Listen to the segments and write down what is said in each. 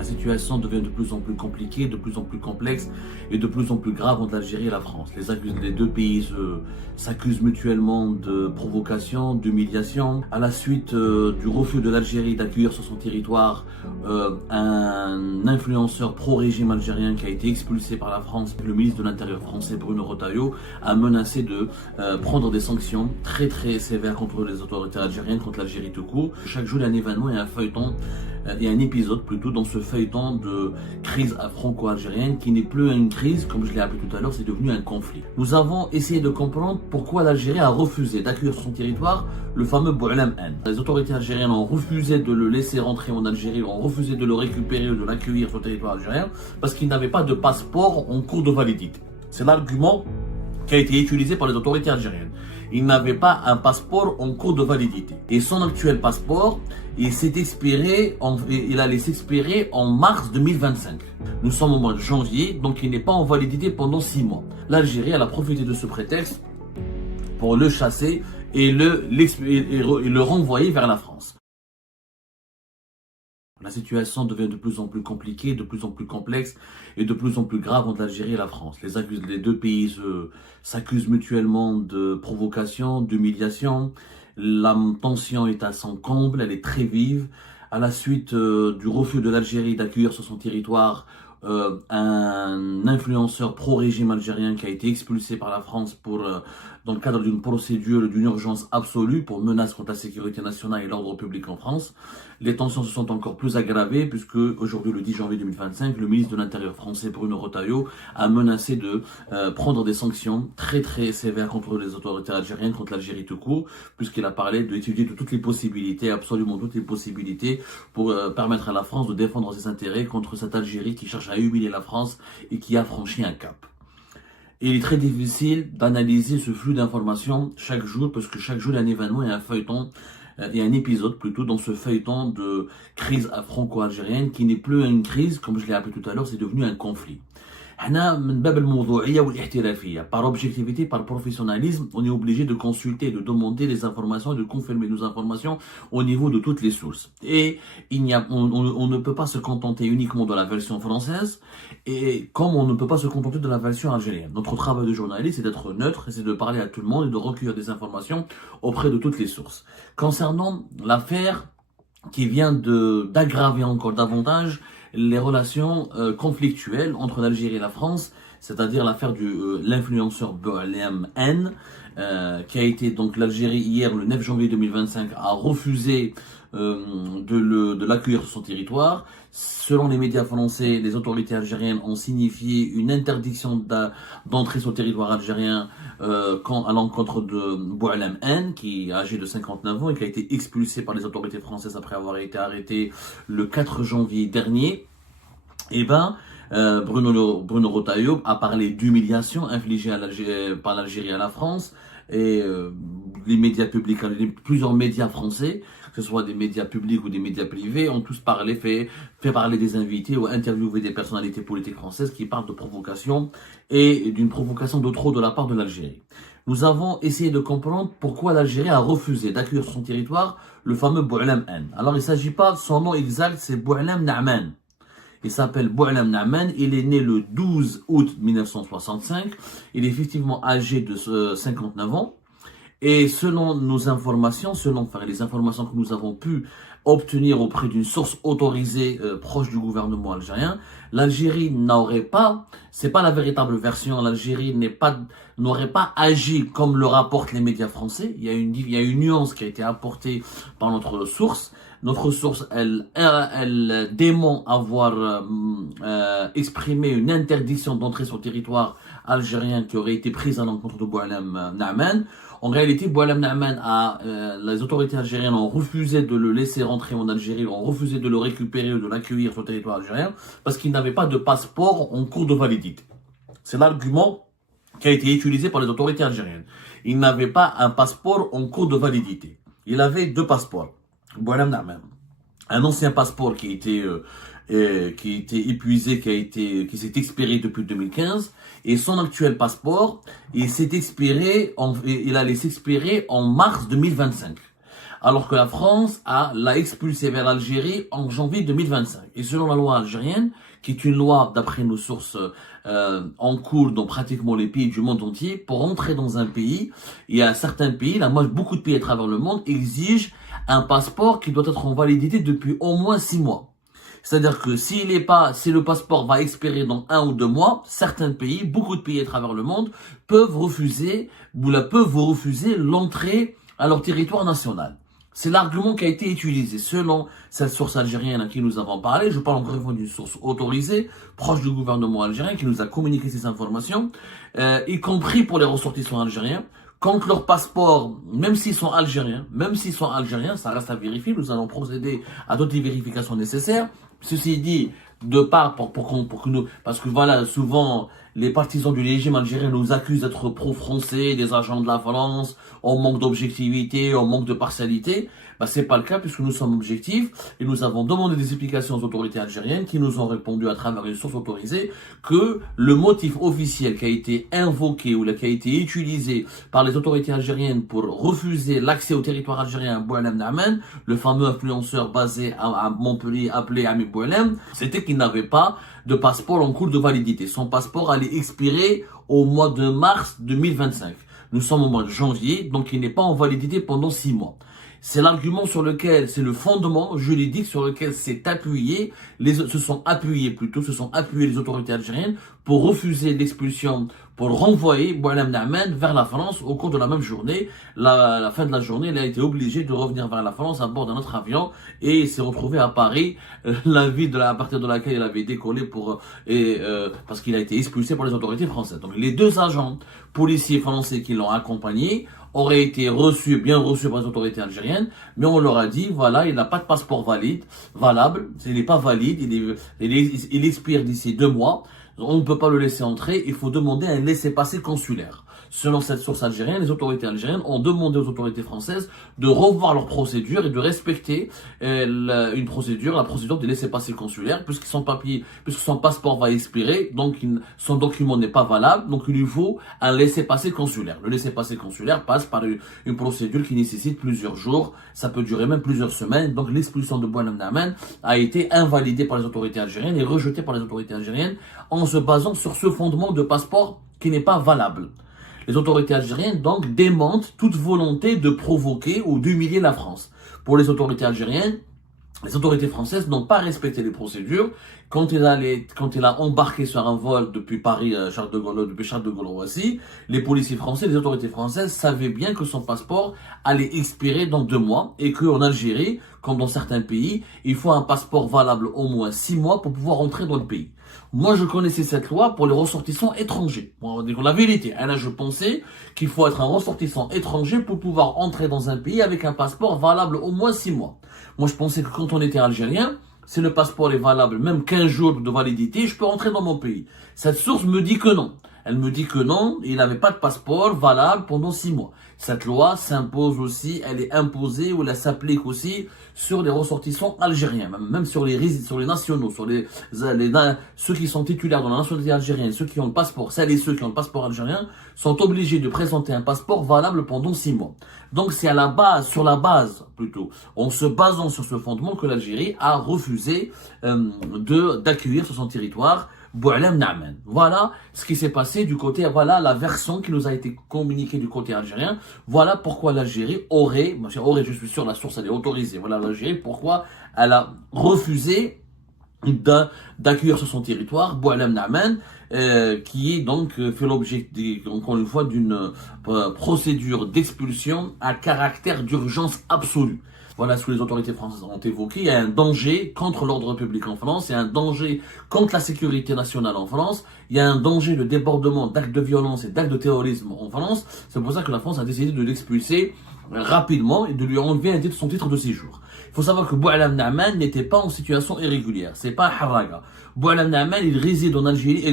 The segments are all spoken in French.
La situation devient de plus en plus compliquée, de plus en plus complexe et de plus en plus grave entre l'Algérie et la France. Les deux pays s'accusent mutuellement de provocation, d'humiliation. À la suite du refus de l'Algérie d'accueillir sur son territoire un influenceur pro-régime algérien qui a été expulsé par la France, le ministre de l'Intérieur français Bruno Retailleau a menacé de prendre des sanctions très très sévères contre les autorités algériennes, contre l'Algérie tout court. Chaque jour, il y a un événement et un feuilleton, il y a un épisode plutôt dans ce feuilleton de crise franco-algérienne qui n'est plus une crise, comme je l'ai appelé tout à l'heure, c'est devenu un conflit. Nous avons essayé de comprendre pourquoi l'Algérie a refusé d'accueillir sur son territoire le fameux Boualem N. Les autorités algériennes ont refusé de le laisser rentrer en Algérie, ont refusé de le récupérer ou de l'accueillir sur le territoire algérien parce qu'il n'avait pas de passeport en cours de validité. C'est l'argument qui a été utilisé par les autorités algériennes. Il n'avait pas un passeport en cours de validité. Et son actuel passeport, il allait s'expirer en mars 2025. Nous sommes au mois de janvier, donc il n'est pas en validité pendant 6 mois. L'Algérie, elle a profité de ce prétexte pour le chasser et le renvoyer vers la France. La situation devient de plus en plus compliquée, de plus en plus complexe et de plus en plus grave entre l'Algérie et la France. Les deux pays s'accusent mutuellement de provocation, d'humiliation. La tension est à son comble, elle est très vive. À la suite du refus de l'Algérie d'accueillir sur son territoire un influenceur pro-régime algérien qui a été expulsé par la France dans le cadre d'une procédure d'une urgence absolue pour menace contre la sécurité nationale et l'ordre public en France. Les tensions se sont encore plus aggravées puisque aujourd'hui, le 10 janvier 2025, le ministre de l'Intérieur français Bruno Retailleau a menacé de prendre des sanctions très très sévères contre les autorités algériennes, contre l'Algérie tout court, puisqu'il a parlé d'étudier toutes les possibilités, absolument toutes les possibilités pour permettre à la France de défendre ses intérêts contre cette Algérie qui cherche à humilier la France et qui a franchi un cap. Et il est très difficile d'analyser ce flux d'informations chaque jour, parce que chaque jour, il y a un événement et un feuilleton, il y a un épisode plutôt dans ce feuilleton de crise franco-algérienne qui n'est plus une crise, comme je l'ai appelé tout à l'heure, c'est devenu un conflit. Par objectivité, par professionnalisme, on est obligé de consulter, de demander des informations et de confirmer nos informations au niveau de toutes les sources. Et on ne peut pas se contenter uniquement de la version française, et comme on ne peut pas se contenter de la version algérienne. Notre travail de journaliste, c'est d'être neutre, c'est de parler à tout le monde et de recueillir des informations auprès de toutes les sources. Concernant l'affaire qui vient d'aggraver encore davantage les relations conflictuelles entre l'Algérie et la France, c'est-à-dire l'affaire de l'influenceur Boualem N, qui a été donc l'Algérie hier, le 9 janvier 2025, a refusé de l'accueillir sur son territoire. Selon les médias français, les autorités algériennes ont signifié une interdiction d'entrer sur le territoire algérien à l'encontre de Boualem N, qui est âgé de 59 ans et qui a été expulsé par les autorités françaises après avoir été arrêté le 4 janvier dernier. Eh ben, Bruno Retailleau a parlé d'humiliation infligée par l'Algérie à la France, et les médias publics, plusieurs médias français, que ce soit des médias publics ou des médias privés, ont tous fait parler des invités ou interviewé des personnalités politiques françaises qui parlent de provocation et d'une provocation de trop de la part de l'Algérie. Nous avons essayé de comprendre pourquoi l'Algérie a refusé d'accueillir sur son territoire le fameux Boualem N. Alors il ne s'agit pas, son nom exact c'est Boualem Naaman. Il s'appelle Boualem Naaman, il est né le 12 août 1965, il est effectivement âgé de 59 ans, et selon nos informations, les informations que nous avons pu obtenir auprès d'une source autorisée proche du gouvernement algérien, l'Algérie n'aurait pas, c'est pas la véritable version, l'Algérie n'aurait pas agi comme le rapportent les médias français. Il y a une nuance qui a été apportée par notre source. Notre source, elle dément avoir exprimé une interdiction d'entrer sur le territoire algérien qui aurait été prise à l'encontre de Boualem Naaman. En réalité, Boualem Naaman les autorités algériennes ont refusé de le laisser rentrer en Algérie, ont refusé de le récupérer ou de l'accueillir sur le territoire algérien parce qu'il n'avait pas de passeport en cours de validité. C'est l'argument qui a été utilisé par les autorités algériennes. Il n'avait pas un passeport en cours de validité. Il avait 2 passeports. Boualem Naaman, un ancien passeport qui était épuisé, qui s'est expiré depuis 2015, et son actuel passeport, il allait s'expirer en mars 2025. alors que la France l'a expulsé vers l'Algérie en janvier 2025. Et selon la loi algérienne, qui est une loi, d'après nos sources, en cours dans pratiquement les pays du monde entier, pour entrer dans un pays, il y a certains pays, beaucoup de pays à travers le monde, exigent un passeport qui doit être en validité depuis au moins 6 mois. C'est-à-dire que si le passeport va expirer dans 1 ou 2 mois, certains pays, beaucoup de pays à travers le monde, peuvent vous refuser l'entrée à leur territoire national. C'est l'argument qui a été utilisé selon cette source algérienne à qui nous avons parlé. Je parle encore une fois d'une source autorisée, proche du gouvernement algérien, qui nous a communiqué ces informations, y compris pour les ressortissants algériens. Quand leur passeport, même s'ils sont algériens, ça reste à vérifier. Nous allons procéder à toutes les vérifications nécessaires. Ceci dit, parce que voilà, souvent, les partisans du régime algérien nous accusent d'être pro-français, des agents de la France, on manque d'objectivité, on manque de partialité. C'est pas le cas puisque nous sommes objectifs et nous avons demandé des explications aux autorités algériennes qui nous ont répondu à travers une source autorisée que le motif officiel qui a été invoqué ou qui a été utilisé par les autorités algériennes pour refuser l'accès au territoire algérien à Boualem Naaman, le fameux influenceur basé à Montpellier appelé Ami Boualem, c'était qu'il n'avait pas de passeport en cours de validité. Son passeport allait expirer au mois de mars 2025. Nous sommes au mois de janvier, donc il n'est pas en validité pendant 6 mois. C'est l'argument c'est le fondement juridique sur lequel se sont appuyées les autorités algériennes pour refuser l'expulsion, pour renvoyer Boualem Naaman vers la France au cours de la même journée. La fin de la journée, il a été obligé de revenir vers la France à bord d'un autre avion et s'est retrouvé à Paris, la ville à partir de laquelle il avait décollé parce qu'il a été expulsé par les autorités françaises. Donc les 2 agents policiers français qui l'ont accompagné aurait été bien reçu par les autorités algériennes, mais on leur a dit, voilà, il n'a pas de passeport valable, il n'est pas valide, il expire d'ici 2 mois, on ne peut pas le laisser entrer, il faut demander un laissez-passer consulaire. Selon cette source algérienne, les autorités algériennes ont demandé aux autorités françaises de revoir leur procédure et de respecter la procédure de laissez-passer consulaire, puisque son passeport va expirer, donc son document n'est pas valable, donc il lui faut un laissez-passer consulaire. Le laissez-passer consulaire passe par une procédure qui nécessite plusieurs jours, ça peut durer même plusieurs semaines, donc l'expulsion de Boualem Naaman a été invalidée par les autorités algériennes et rejetée par les autorités algériennes en se basant sur ce fondement de passeport qui n'est pas valable. Les autorités algériennes donc démentent toute volonté de provoquer ou d'humilier la France. Pour les autorités algériennes, les autorités françaises n'ont pas respecté les procédures. Quand il a embarqué sur un vol depuis Paris, depuis Charles de Gaulle Roissy, les policiers français, les autorités françaises savaient bien que son passeport allait expirer dans 2 mois et qu'en Algérie, comme dans certains pays, il faut un passeport valable au moins 6 mois pour pouvoir entrer dans le pays. Moi, je connaissais cette loi pour les ressortissants étrangers. On dit la vérité. Là, je pensais qu'il faut être un ressortissant étranger pour pouvoir entrer dans un pays avec un passeport valable au moins 6 mois. Moi, je pensais que quand on était algérien, si le passeport est valable même 15 jours de validité, je peux entrer dans mon pays. Cette source me dit que non. Elle me dit que non, il n'avait pas de passeport valable pendant 6 mois. Cette loi s'impose aussi, elle est imposée ou elle s'applique aussi sur les ressortissants algériens, même sur les nationaux, ceux qui sont titulaires dans la nationalité algérienne, ceux qui ont le passeport, celles et ceux qui ont le passeport algérien sont obligés de présenter un passeport valable pendant 6 mois. Donc c'est en se basant sur ce fondement que l'Algérie a refusé d'accueillir sur son territoire Boualem Naaman. Voilà ce qui s'est passé voilà la version qui nous a été communiquée du côté algérien. Voilà pourquoi l'Algérie je suis sûr, la source elle est autorisée. Voilà l'Algérie, pourquoi elle a refusé d'accueillir sur son territoire Boualem Naaman, qui est donc fait l'objet, encore une fois, d'une procédure d'expulsion à caractère d'urgence absolue. Voilà ce que les autorités françaises ont évoqué. Il y a un danger contre l'ordre public en France, il y a un danger contre la sécurité nationale en France, il y a un danger de débordement d'actes de violence et d'actes de terrorisme en France. C'est pour ça que la France a décidé de l'expulser rapidement et de lui enlever son titre de séjour. Il faut savoir que Boualem Naaman n'était pas en situation irrégulière, c'est pas un harraga. Boualem Naaman, il réside en Algérie,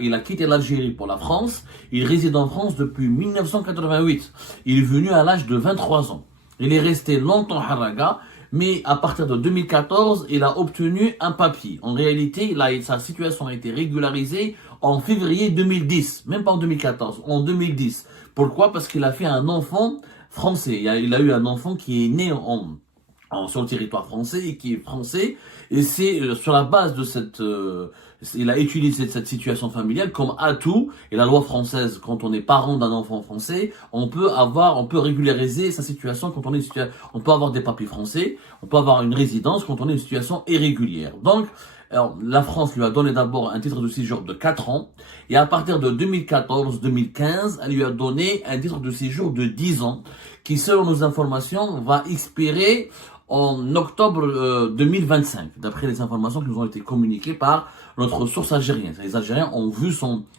il a quitté l'Algérie pour la France, il réside en France depuis 1988. Il est venu à l'âge de 23 ans. Il est resté longtemps harraga, mais à partir de 2014, il a obtenu un papier. En réalité, sa situation a été régularisée en février 2010, même pas en 2014, en 2010. Pourquoi? Parce qu'il a fait un enfant français. Il a eu un enfant qui est né sur le territoire français et qui est français. Et c'est sur la base de il a utilisé cette situation familiale comme atout. Et la loi française, quand on est parent d'un enfant français, on peut régulariser sa situation quand on peut avoir des papiers français, on peut avoir une résidence quand on est en situation irrégulière. Donc, alors, la France lui a donné d'abord un titre de séjour de 4 ans, et à partir de 2014-2015, elle lui a donné un titre de séjour de 10 ans, qui, selon nos informations, va expirer en octobre 2025, d'après les informations qui nous ont été communiquées par notre source algérienne. Les Algériens ont vu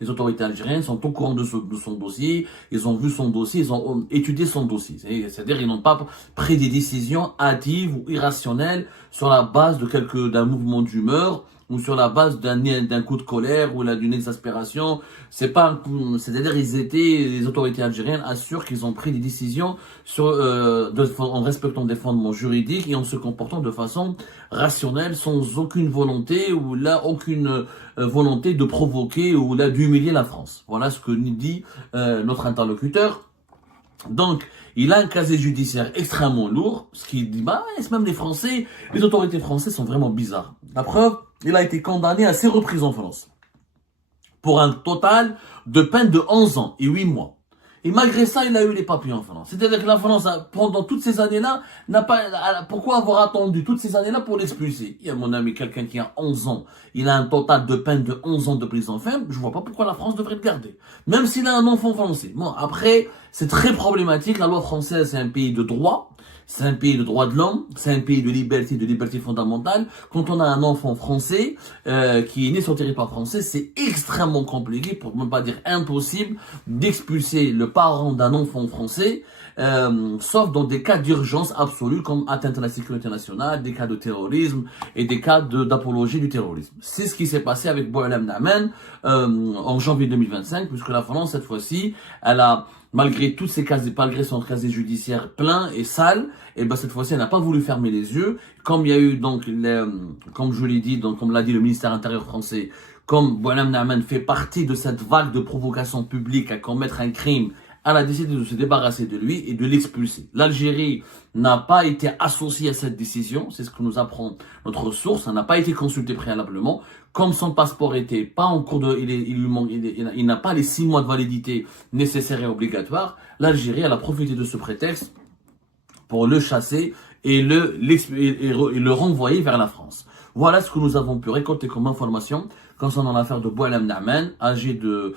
les autorités algériennes sont au courant de son dossier, ils ont vu son dossier, ils ont étudié son dossier. C'est-à-dire ils n'ont pas pris des décisions hâtives ou irrationnelles sur la base d'un mouvement d'humeur ou sur la base d'un coup de colère ou d'une exaspération. C'est-à-dire les autorités algériennes assurent qu'ils ont pris des décisions en respectant des fondements juridiques et en se comportant de façon rationnelle, sans aucune volonté ou aucune volonté de provoquer ou d'humilier la France. Voilà ce que nous dit notre interlocuteur. Donc, il a un casier judiciaire extrêmement lourd, ce qui dit, même les autorités françaises sont vraiment bizarres. La preuve, il a été condamné à 6 reprises en France, pour un total de peine de 11 ans et 8 mois. Et malgré ça, il a eu les papiers en France. C'est-à-dire que la France, pendant toutes ces années-là, pourquoi avoir attendu toutes ces années-là pour l'expulser? Il y a, mon ami, quelqu'un qui a 11 ans, il a un total de peine de 11 ans de prison ferme, je vois pas pourquoi la France devrait le garder. Même s'il a un enfant français. Bon, après, c'est très problématique, la loi française, c'est un pays de droit. C'est un pays de droits de l'homme, c'est un pays de liberté fondamentale. Quand on a un enfant français qui est né sur le territoire français, c'est extrêmement compliqué, pour ne pas dire impossible, d'expulser le parent d'un enfant français, sauf dans des cas d'urgence absolue, comme atteinte à la sécurité nationale, des cas de terrorisme et des cas d'apologie du terrorisme. C'est ce qui s'est passé avec Boualem Namen en janvier 2025, puisque la France, cette fois-ci, elle a malgré son casier judiciaire plein et sale, et cette fois-ci, elle n'a pas voulu fermer les yeux. Comme il y a eu comme je l'ai dit, comme l'a dit le ministère intérieur français, comme Boualem Namen fait partie de cette vague de provocation publique à commettre un crime, elle a décidé de se débarrasser de lui et de l'expulser. L'Algérie n'a pas été associée à cette décision, c'est ce que nous apprend notre source, elle n'a pas été consultée préalablement. Comme son passeport était pas en cours il n'a pas les 6 mois de validité nécessaires et obligatoires, l'Algérie, elle a profité de ce prétexte pour le chasser et le renvoyer vers la France. Voilà ce que nous avons pu récolter comme information concernant l'affaire de Boualem Namen, âgé de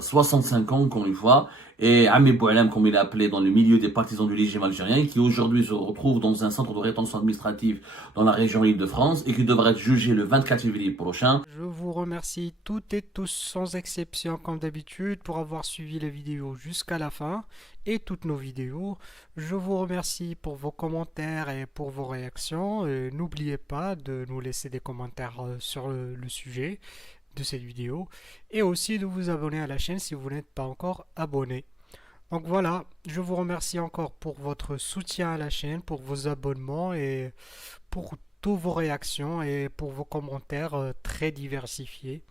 65 ans, encore une fois, et Ami Boualem, comme il est appelé dans le milieu des partisans du régime algérien, qui aujourd'hui se retrouve dans un centre de rétention administrative dans la région Île-de-France et qui devrait être jugé le 24 février prochain. Je vous remercie toutes et tous sans exception comme d'habitude pour avoir suivi les vidéos jusqu'à la fin et toutes nos vidéos. Je vous remercie pour vos commentaires et pour vos réactions. N'oubliez pas de nous laisser des commentaires sur le sujet de cette vidéo et aussi de vous abonner à la chaîne si vous n'êtes pas encore abonné. Donc voilà, je vous remercie encore pour votre soutien à la chaîne, pour vos abonnements et pour toutes vos réactions et pour vos commentaires très diversifiés.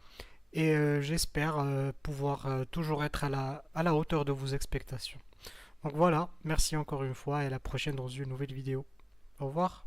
Et j'espère pouvoir toujours être à la hauteur de vos expectations. Donc voilà, merci encore une fois et à la prochaine dans une nouvelle vidéo. Au revoir.